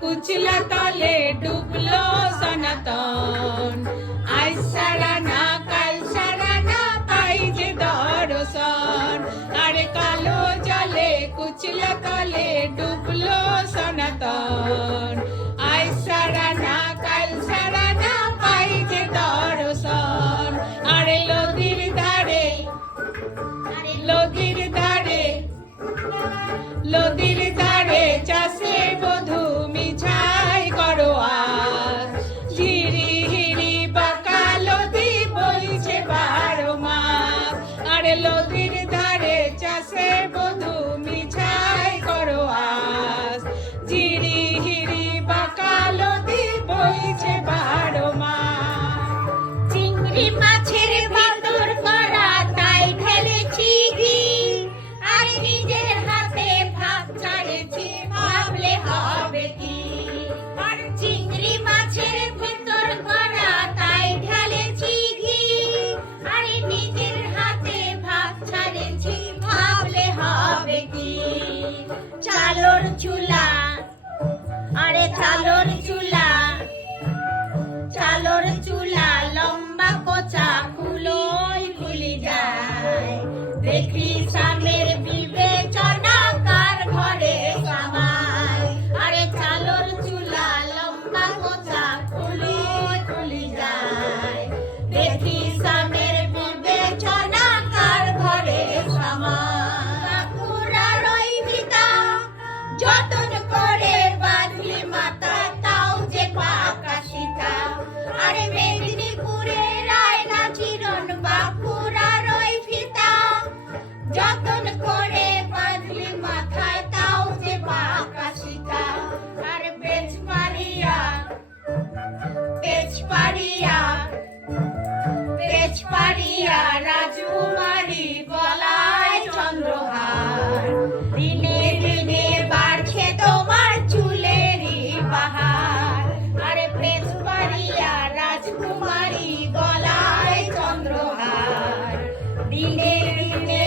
কুচিল তলে ডুবলো সনাতন। আজ সারা না কাল সারা না পাই যে দর্শন। আরে কালো জলে কুচিল তলে ডুবলো সনাতন। আজ সারা না কাল সারা না পাই যে দর্শন। আরে লদির ধারে, আরে লদির ধারে লদির নদীর ধারে চাষে বধু মিছাই করো আস। জিরি হিরি বাকালতি বইছে বারো মা চিংড়ি মা চালোর চুলা। চালোর চুলা লম্বা কোচা খুলোই খুলি যায়। দেখি সামনে রাজকুমারী গলায় চন্দ্রহার। দিনে দিনে বাড়ছে তোমার চুলেরই বাহার আরে প্রেস রাজকুমারী গলায় চন্দ্রহার। দিনে দিনে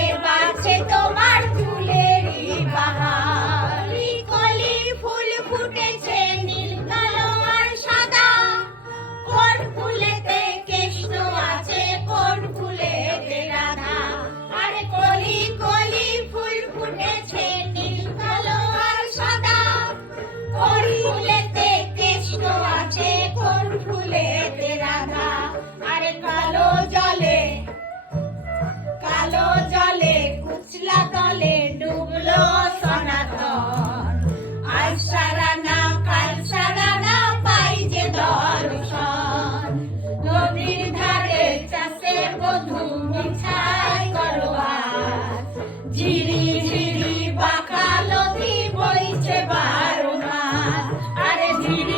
see